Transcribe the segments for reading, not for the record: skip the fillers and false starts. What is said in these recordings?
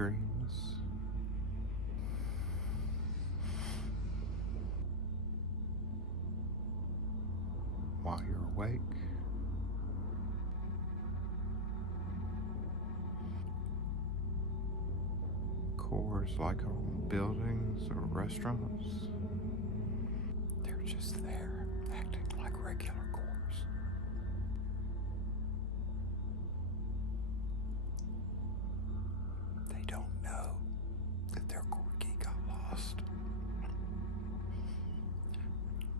dreams. While you're awake. Cores like on buildings or restaurants. They're just there, acting like regular cores. They don't know that their core key got lost.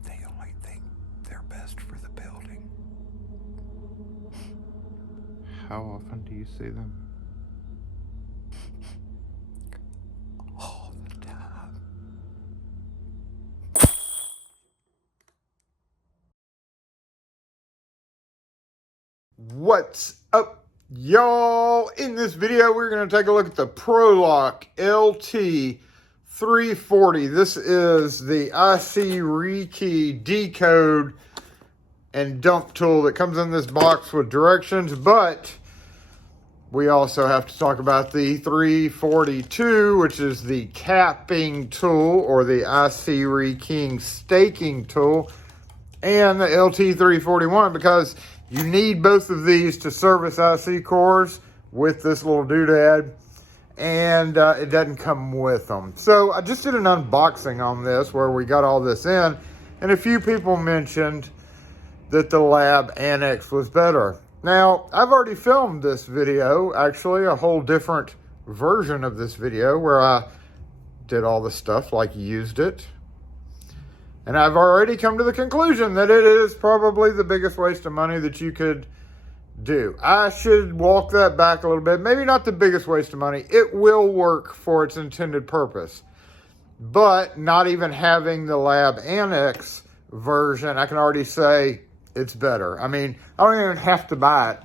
They only think they're best for the building. How often do you see them? All the time. What's up, y'all? In this video, we're going to take a look at the Prolock LT340. This is the IC Rekey decode and dump tool that comes in this box with directions, but we also have to talk about the 342, which is the capping tool or the IC Rekeying staking tool, and the LT341, because you need both of these to service IC cores with this little doodad, and it doesn't come with them. So I just did an unboxing on this where we got all this in, and a few people mentioned that the lab annex was better. Now, I've already filmed this video, actually, a whole different version of this video where I did all the stuff, like used it. And I've already come to the conclusion that it is probably the biggest waste of money that you could do. I should walk that back a little bit. Maybe not the biggest waste of money. It will work for its intended purpose. But not even having the lab annex version, I can already say it's better. I mean, I don't even have to buy it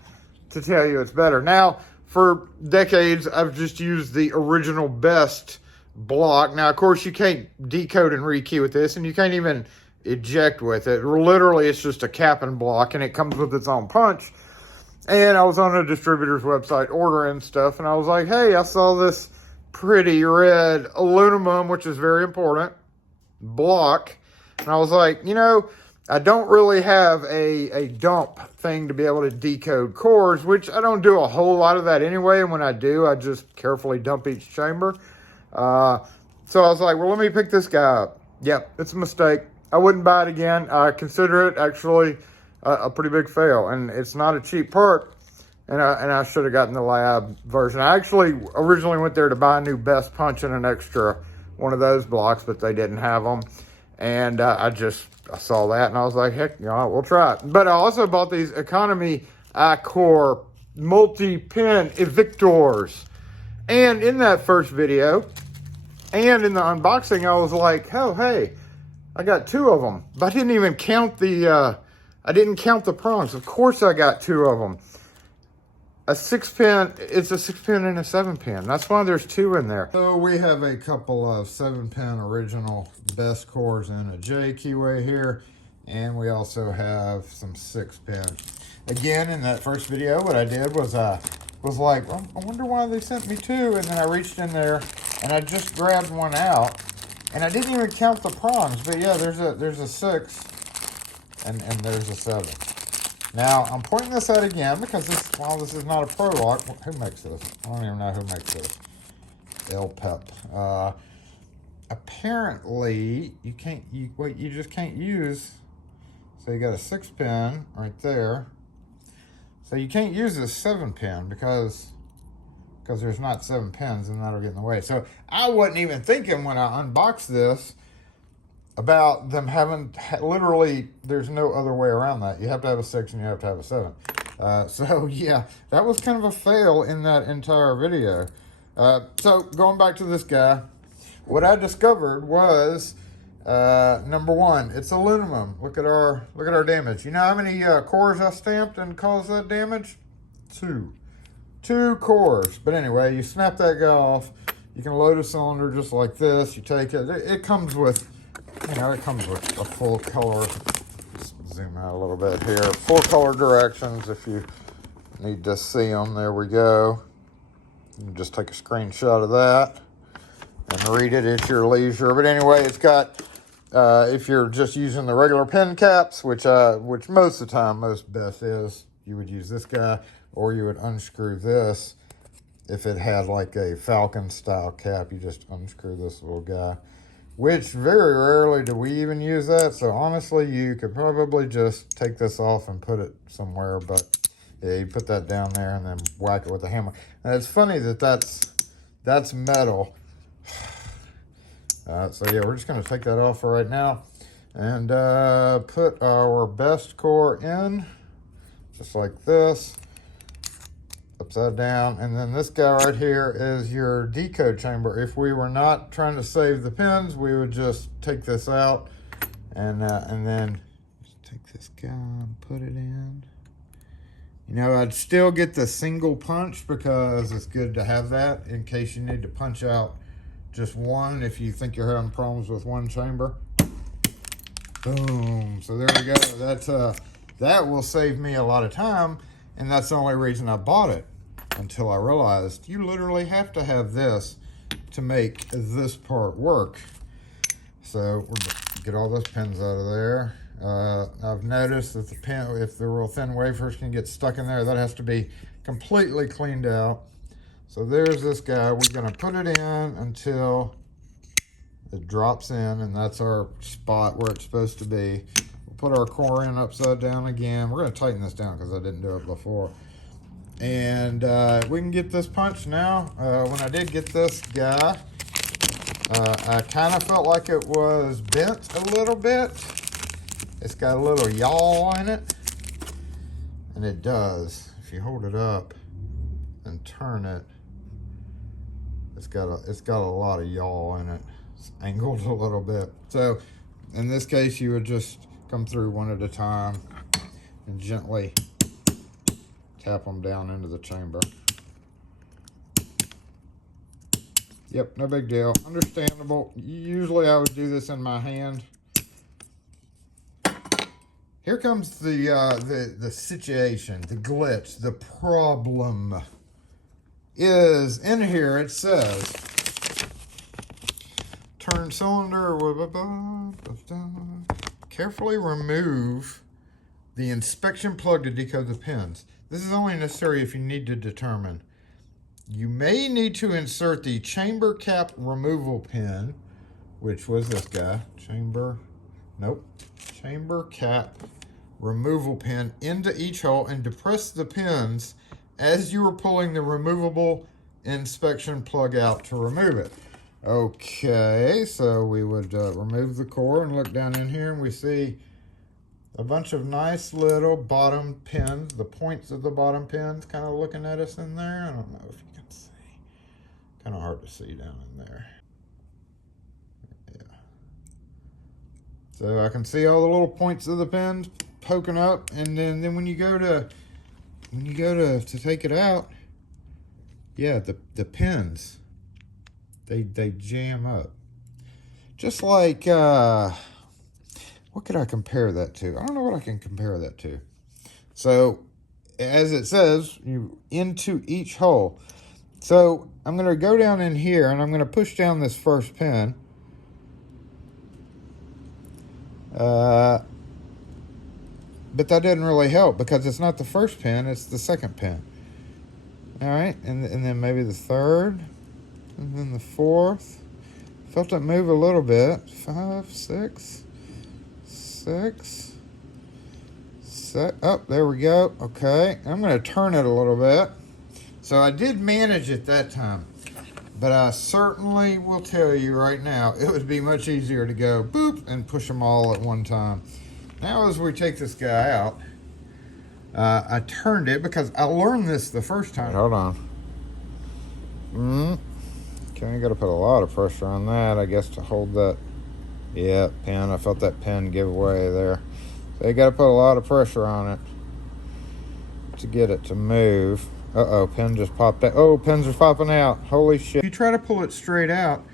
to tell you it's better. Now, for decades, I've just used the original best block. Now, of course, you can't decode and rekey with this, and you can't even eject with it. Literally, it's just a cap and block, and it comes with its own punch. And I was on a distributor's website ordering stuff, and I was like, hey, I saw this pretty red aluminum, which is very important, block. And I was like, you know, I don't really have a dump thing to be able to decode cores, which I don't do a whole lot of that anyway. And when I do, I just carefully dump each chamber. So I was like, well, let me pick this guy up. Yep, it's a mistake. I wouldn't buy it again. I consider it actually a pretty big fail. And it's not a cheap part. And I should have gotten the lab version. I actually originally went there to buy a new best punch and an extra one of those blocks, but they didn't have them. And I saw that and I was like, heck, you know, we'll try it. But I also bought these economy I-Core multi-pin Evictors. And in that first video and in the unboxing, I was like, oh, hey, I got two of them. But I didn't even count the prongs. Of course I got two of them. A 6-pin, it's a 6-pin and a 7-pin. That's why there's two in there. So we have a couple of 7-pin original best cores in a J keyway here. And we also have some 6-pin. Again, in that first video, what I did was I was like, well, I wonder why they sent me two. And then I reached in there and I just grabbed one out. And I didn't even count the prongs. But yeah, there's a 6 and there's a 7. Now, I'm pointing this out again because while this is not a Prolock, who makes this? I don't even know who makes this. LPEP. Apparently, you just can't use, so you got a 6-pin right there. So you can't use this 7-pin because there's not 7 pins and that'll get in the way. So I wasn't even thinking when I unboxed this about them having, literally, there's no other way around that. You have to have a 6 and you have to have a 7. So yeah, that was kind of a fail in that entire video. So going back to this guy, what I discovered was, number one, it's aluminum. Look at our damage. You know how many cores I stamped and caused that damage? 2 cores. But anyway, you snap that guy off. You can load a cylinder just like this. You take it. It comes with, you know, it comes with a full color. Just zoom out a little bit here. Full color directions if you need to see them. There we go. You can just take a screenshot of that and read it at your leisure. But anyway, it's got, if you're just using the regular pen caps, which most of the time, most best is, you would use this guy, or you would unscrew this. If it had like a Falcon style cap, you just unscrew this little guy, which very rarely do we even use that. So honestly, you could probably just take this off and put it somewhere, but yeah, you put that down there and then whack it with a hammer. And it's funny that that's metal. So yeah, we're just gonna take that off for right now and put our best core in, just like this, upside down. And then this guy right here is your decode chamber. If we were not trying to save the pins, we would just take this out and then just take this guy and put it in. You know, I'd still get the single punch because it's good to have that in case you need to punch out just one if you think you're having problems with one chamber. Boom. So there we go. That's that will save me a lot of time, and that's the only reason I bought it, until I realized you literally have to have this to make this part work. So we'll get all those pins out of there. I've noticed that the pin, if the real thin wafers can get stuck in there, that has to be completely cleaned out. So there's this guy. We're gonna put it in until it drops in, and that's our spot where it's supposed to be. We'll put our core in upside down again. We're gonna tighten this down because I didn't do it before. And we can get this punch now. When I did get this guy, I kind of felt like it was bent a little bit. It's got a little yaw in it, and it does. If you hold it up and turn it, it's got a lot of yaw in it. It's angled a little bit. So in this case, you would just come through one at a time and gently tap them down into the chamber. Yep, no big deal. Understandable. Usually I would do this in my hand. Here comes the situation, the glitch, the problem. Is in here it says turn cylinder, carefully remove the inspection plug to decode the pins. This is only necessary if you need to determine. You may need to insert the chamber cap removal pin, which was this guy, chamber cap removal pin, into each hole and depress the pins as you are pulling the removable inspection plug out to remove it. Okay, so we would remove the core and look down in here, and we see a bunch of nice little bottom pins, the points of the bottom pins kind of looking at us in there. I don't know if you can see. Kind of hard to see down in there. Yeah. So I can see all the little points of the pins poking up, and then when you go to take it out, yeah, the pins, they jam up. Just like what could I compare that to? I don't know what I can compare that to. So as it says, you into each hole. So I'm going to go down in here and I'm going to push down this first pin. But that didn't really help because it's not the first pin, it's the second pin. All right, and then maybe the third, and then the fourth. Felt it move a little bit. 5, 6, 6, 7. Oh, there we go. Okay, I'm going to turn it a little bit. So I did manage it that time, but I certainly will tell you right now, it would be much easier to go boop and push them all at one time. Now as we take this guy out, I turned it because I learned this the first time. Hold on. Okay, I got to put a lot of pressure on that, I guess, to hold that. Yeah, pin. I felt that pin give way there. So you got to put a lot of pressure on it to get it to move. Uh-oh, pin just popped out. Oh, pins are popping out. Holy shit. If you try to pull it straight out,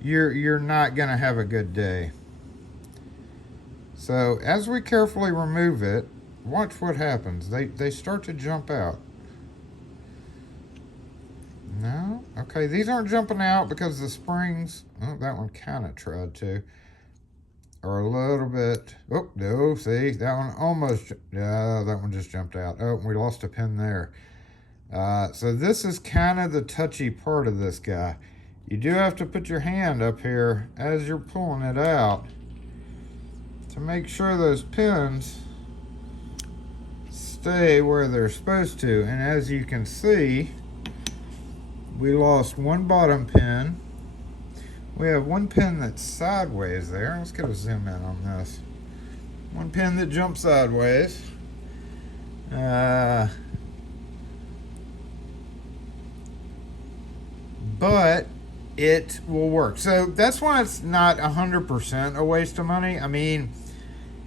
you're not going to have a good day. So as we carefully remove it, watch what happens. They start to jump out. No? Okay, these aren't jumping out because the springs, oh, that one kind of tried to. Or a little bit, oh, no, see, that one almost, yeah, that one just jumped out. Oh, we lost a pin there. So this is kind of the touchy part of this guy. You do have to put your hand up here as you're pulling it out to make sure those pins stay where they're supposed to. And as you can see, we lost one bottom pin. We have one pin that's sideways there. Let's get a zoom in on this. One pin that jumps sideways. But it will work. So that's why it's not 100% a waste of money. I mean,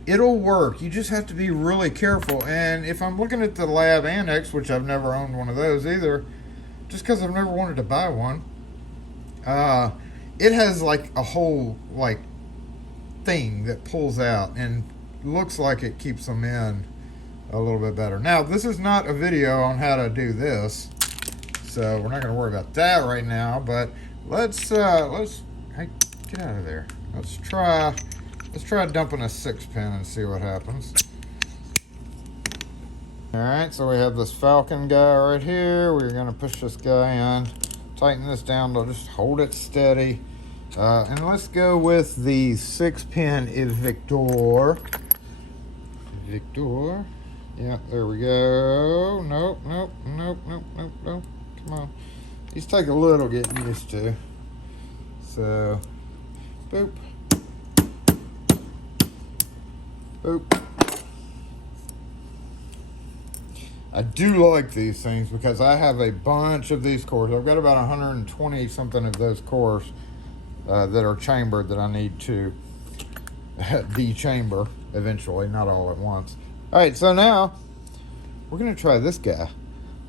it'll work. You just have to be really careful. And if I'm looking at the Lab Annex, which I've never owned one of those either, just because I've never wanted to buy one, it has like a whole like thing that pulls out and looks like it keeps them in a little bit better. Now, this is not a video on how to do this, so we're not going to worry about that right now. But let's hey, get out of there. Let's try dumping a 6-pin and see what happens. All right, so we have this Falcon guy right here. We're going to push this guy in, tighten this down to just hold it steady. And let's go with the 6-pin Evictor. Evictor. Yeah, there we go. Nope. Come on. These take a little getting used to. So, boop. Boop. I do like these things because I have a bunch of these cores. I've got about 120 something of those cores that are chambered that I need to de-chamber eventually, not all at once. All right, so now we're gonna try this guy.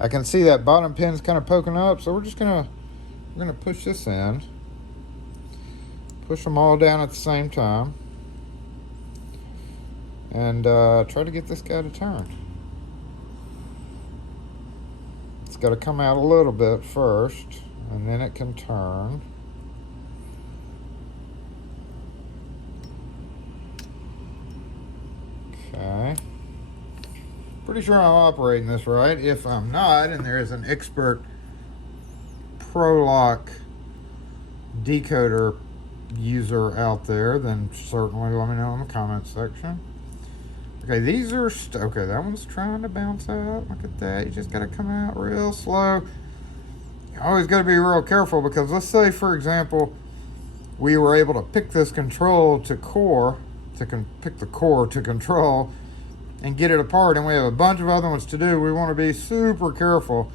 I can see that bottom pin's kind of poking up, so we're gonna push this in, push them all down at the same time, and try to get this guy to turn. It's got to come out a little bit first, and then it can turn. Okay. Pretty sure I'm operating this right. If I'm not, and there is an expert Prolock decoder user out there, then certainly let me know in the comments section. Okay, these are, okay, that one's trying to bounce out. Look at that. You just got to come out real slow. You always got to be real careful because let's say, for example, we were able to pick this control to core, pick the core to control and get it apart, and we have a bunch of other ones to do. We want to be super careful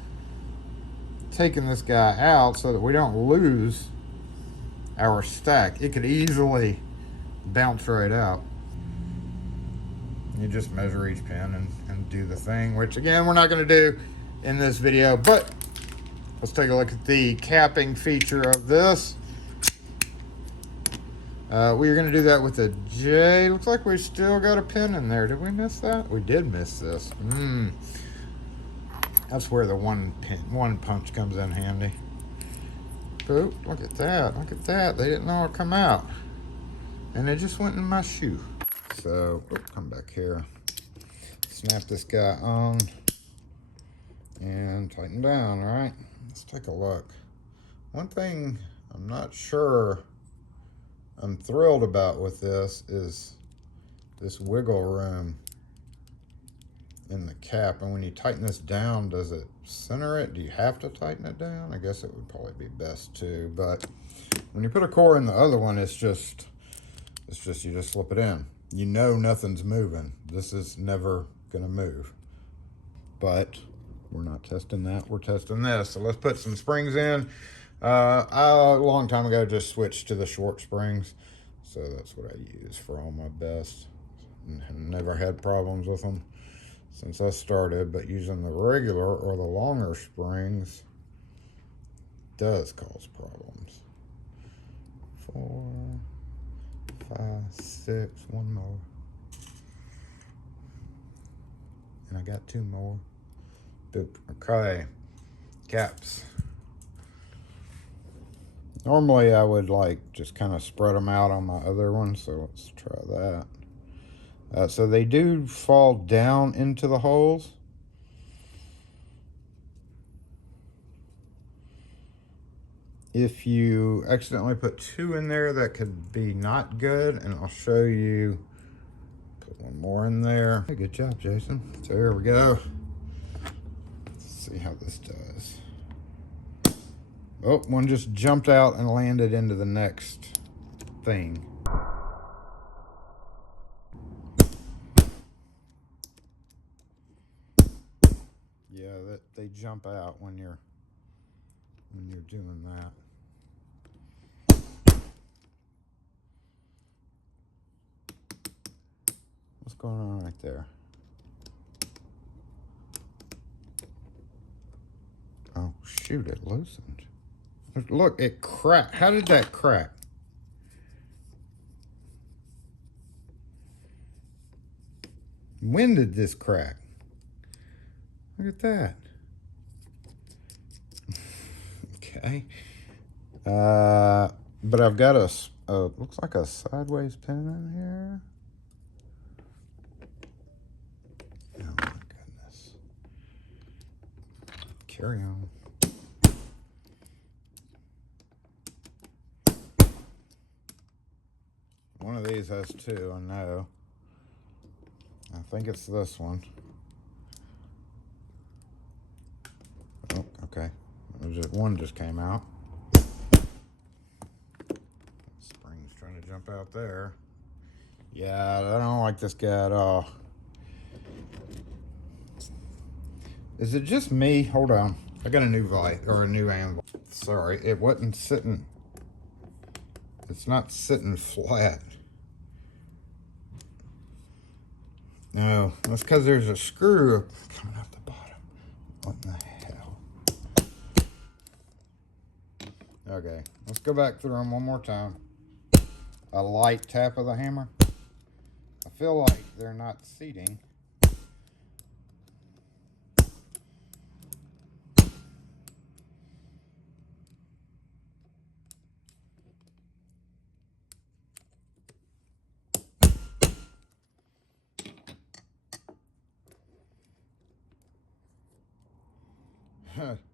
taking this guy out so that we don't lose our stack. It could easily bounce right out. You just measure each pin and do the thing, which again, we're not going to do in this video, but let's take a look at the capping feature of this. We're going to do that with a J. Looks like we still got a pin in there. Did we miss that? We did miss this. That's where the one punch comes in handy. Oop, look at that. Look at that. They didn't know it'd come out. And it just went in my shoe. So, come back here. Snap this guy on. And tighten down, all right? Let's take a look. One thing I'm not sure I'm thrilled about with this is this wiggle room in the cap. And when you tighten this down, does it center it? Do you have to tighten it down? I guess it would probably be best to, but when you put a core in the other one, it's just you just slip it in. You know nothing's moving. This is never gonna move. But we're not testing that, we're testing this. So let's put some springs in. I, a long time ago, just switched to the short springs. So that's what I use for all my best. Never had problems with them since I started, but using the regular or the longer springs does cause problems. 4, 5, 6, one more. And I got 2 more. Boop. Okay. Caps. Normally I would like just kind of spread them out on my other one, so let's try that. So they do fall down into the holes. If you accidentally put 2 in there, that could be not good, and I'll show you. Put 1 more in there. Hey, good job, Jason. So here we go. Let's see how this does. Oh, one just jumped out and landed into the next thing. Yeah, they jump out when you're doing that. What's going on right there? Oh shoot, it loosened. Look, it cracked. How did that crack? When did this crack? Look at that. Okay. But I've got a looks like a sideways pin in here. Oh my goodness. Carry on. One of these has 2, I know. I think it's this one. Oh, okay. One just came out. Spring's trying to jump out there. Yeah, I don't like this guy at all. Is it just me? Hold on. I got a new light or a new anvil. Sorry, it wasn't sitting. It's not sitting flat. No, that's because there's a screw coming out the bottom. What in the hell? Okay, let's go back through them one more time. A light tap of the hammer. I feel like they're not seating.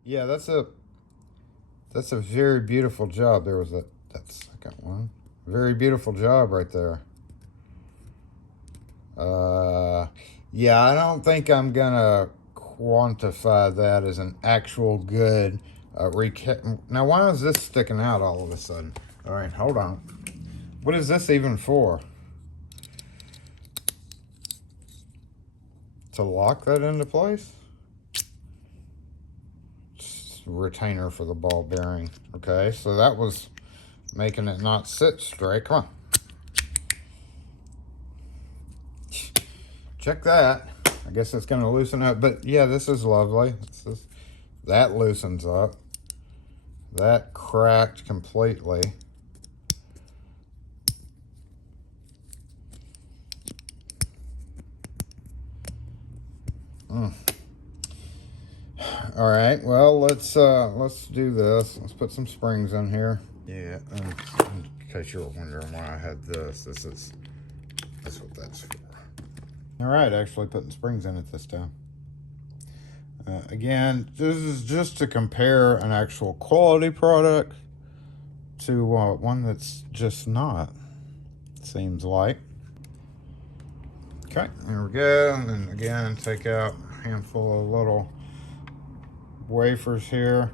Yeah, that's a very beautiful job. There was that second one. Very beautiful job right there. Yeah, I don't think I'm gonna quantify that as an actual good recap. Now, why is this sticking out all of a sudden? All right, hold on. What is this even for? To lock that into place? Retainer for the ball bearing. Okay, so that was making it not sit straight. Come on. Check that. I guess it's going to loosen up. But yeah, this is lovely. That loosens up. That cracked completely. All right, well, let's do this. Let's put some springs in here. Yeah, in case you were wondering why I had this, that's what that's for. All right, actually putting springs in it this time. Again, this is just to compare an actual quality product to one that's just not, seems like. Okay, there we go. And then again, take out a handful of little wafers here,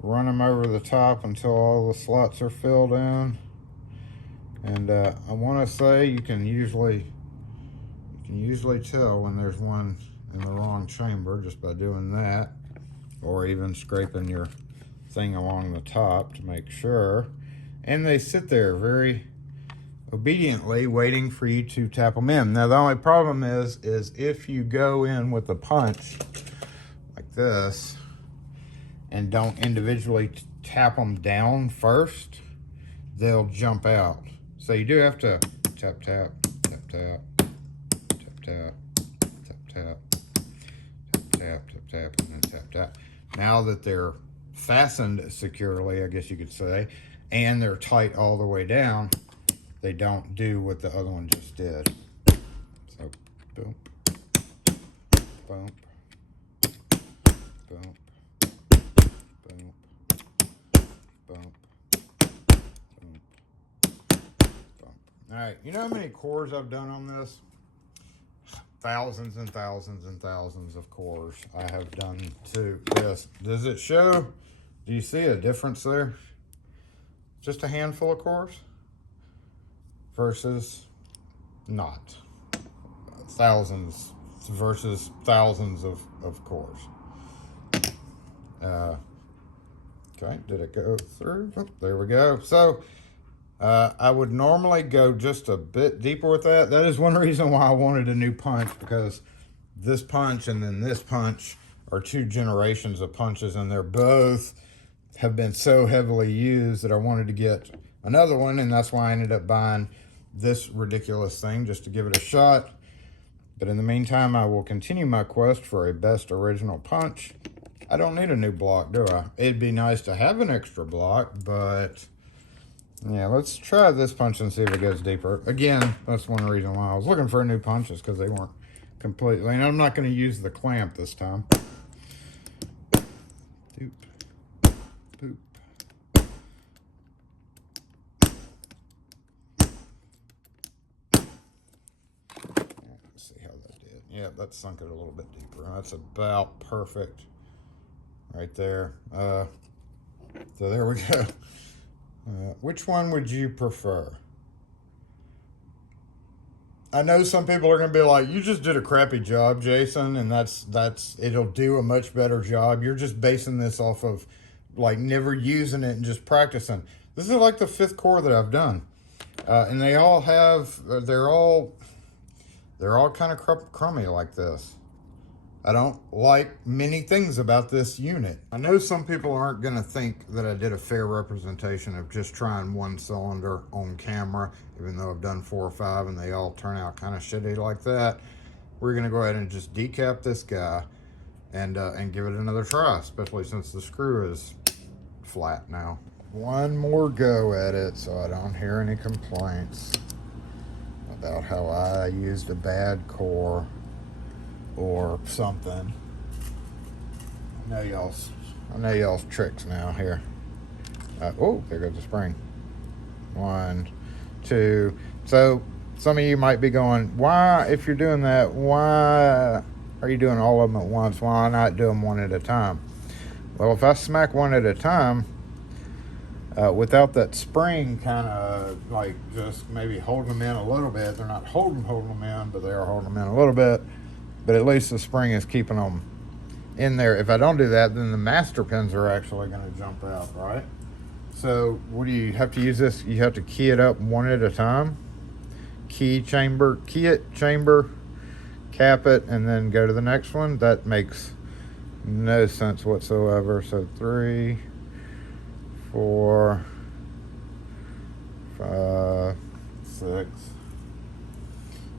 run them over the top until all the slots are filled in. And I want to say you can usually tell when there's one in the wrong chamber just by doing that, or even scraping your thing along the top to make sure. And they sit there very obediently waiting for you to tap them in. Now the only problem is if you go in with a punch like this and don't individually tap them down first, they'll jump out. So you do have to tap, tap, tap, tap, tap, tap, tap, tap, tap, tap, tap, tap, and then tap, tap. Now that they're fastened securely, I guess you could say, and they're tight all the way down, they don't do what the other one just did. So, boom, boom, boom, boom, boom, boom, boom. All right, you know how many cores I've done on this? Thousands and thousands and thousands of cores I have done to this. Does it show? Do you see a difference there? Just a handful of cores versus not. Thousands versus thousands of cores. Okay, did it go through? Oh, there we go. So I would normally go just a bit deeper with that. That is one reason why I wanted a new punch, because this punch and then this punch are two generations of punches, and they're both have been so heavily used that I wanted to get another one, and that's why I ended up buying this ridiculous thing just to give it a shot. But in the meantime, I will continue my quest for a best original punch. I don't need a new block, do I? It'd be nice to have an extra block, but yeah, let's try this punch and see if it goes deeper. Again, that's one reason why I was looking for a new punch, is because they weren't completely, and I'm not going to use the clamp this time. Doop, boop. Let's see how that did. Yeah, that sunk it a little bit deeper. That's about perfect right there. So there we go. Which one would you prefer? I know some people are going to be like, you just did a crappy job, Jason, and it'll do a much better job. You're just basing this off of like never using it and just practicing. This is like the 5th core that I've done. And they all have, they're all kind of crummy like this. I don't like many things about this unit. I know some people aren't gonna think that I did a fair representation of just trying one cylinder on camera, even though I've done 4 or 5 and they all turn out kind of shitty like that. We're gonna go ahead and just decap this guy and give it another try, especially since the screw is flat now. One more go at it so I don't hear any complaints about how I used a bad core or something. I know y'all's tricks now here. Oh, there goes the spring. 1, 2. So some of you might be going, why, if you're doing that, why are you doing all of them at once? Why not do them one at a time? Well, if I smack one at a time, without that spring kind of like just maybe holding them in a little bit, they're not holding them in, but they are holding them in a little bit. But at least the spring is keeping them in there. If I don't do that, then the master pins are actually going to jump out, right? So what do you have to use this? You have to key it up one at a time. Key it, chamber, cap it, and then go to the next one. That makes no sense whatsoever. So 3, 4, 5, 6,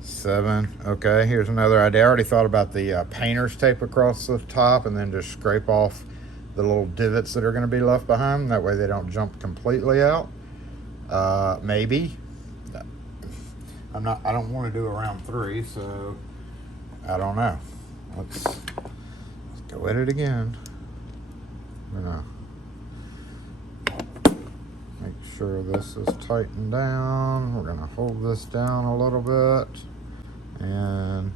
7. Okay, here's another idea. I already thought about the painter's tape across the top and then just scrape off the little divots that are going to be left behind. That way they don't jump completely out. Maybe. I don't want to do a round 3, so I don't know. Let's go at it again. I'm gonna make sure this is tightened down. We're gonna hold this down a little bit. And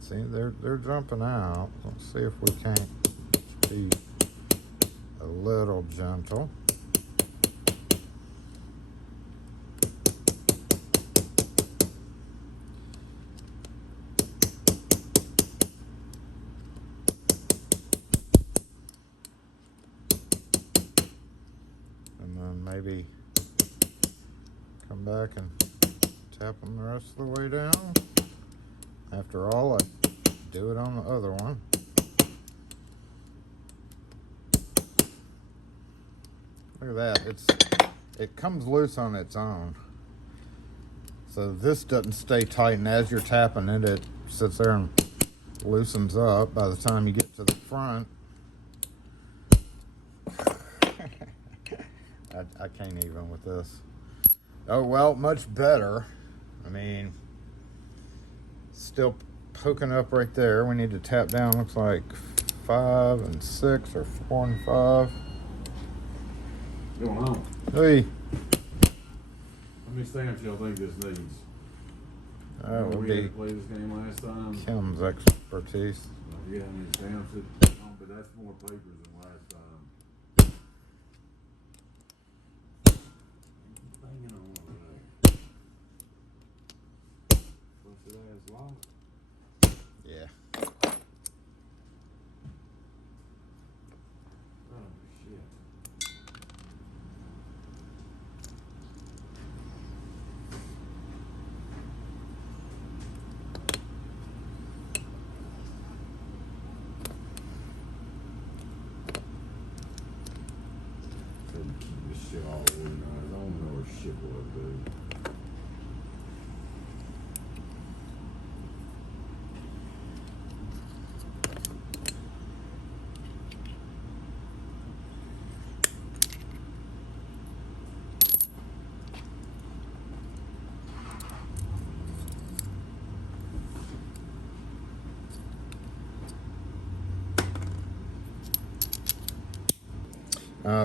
see, they're jumping out. Let's see if we can't be a little gentle. And then maybe come back and tap them the rest of the way down. After all, I do it on the other one. Look at that. It comes loose on its own. So this doesn't stay tight, and as you're tapping it, it sits there and loosens up by the time you get to the front. I can't even with this. Oh, well, much better. I mean, still poking up right there. We need to tap down, looks like 5 and 6 or 4 and 5. What's going on? Hey. How many stamps y'all think this needs? Would we be had to play this game last time. Kim's expertise. Yeah, how many stamps it on, but that's more papers than last time. Banging on over there. Busted ass lock. Yeah. Oh shit. Keep this shit all organized. I don't know where shit was, dude.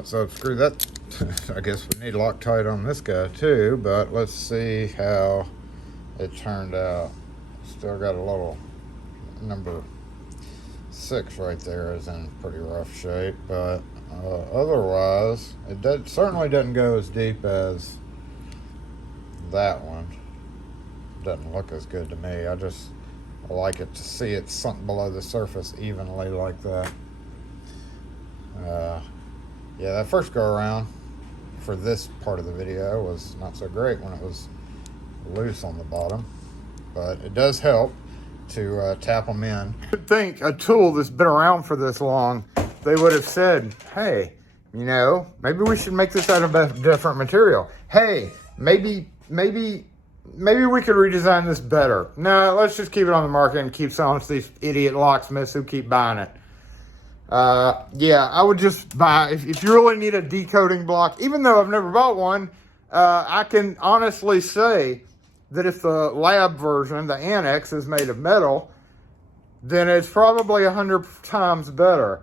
So screw that. I guess we need Loctite on this guy too, but let's see how it turned out. Still got a little number 6 right there is in pretty rough shape, but otherwise it certainly doesn't go as deep as that one. Doesn't look as good to me. I like it to see it sunk below the surface evenly like that. Yeah, that first go around for this part of the video was not so great when it was loose on the bottom, but it does help to tap them in. You'd think a tool that's been around for this long, they would have said, hey, you know, maybe we should make this out of a different material. Hey, maybe we could redesign this better. No, let's just keep it on the market and keep selling to these idiot locksmiths who keep buying it. Yeah, I would just buy, if you really need a decoding block, even though I've never bought one, I can honestly say that if the lab version, the Annex, is made of metal, then it's probably 100 times better.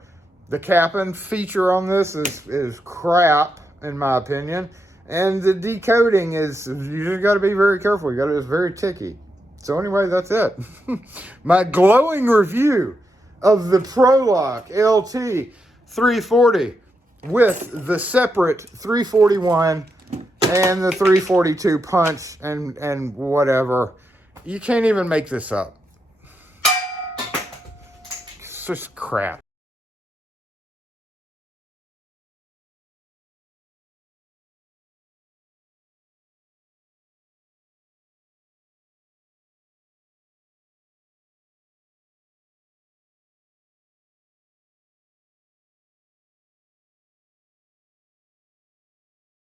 The capping feature on this is crap, in my opinion. And the decoding is, you just got to be very careful. It's very ticky. So anyway, that's it. My glowing review of the Prolock LT340 with the separate 341 and the 342 punch and whatever. You can't even make this up. It's just crap.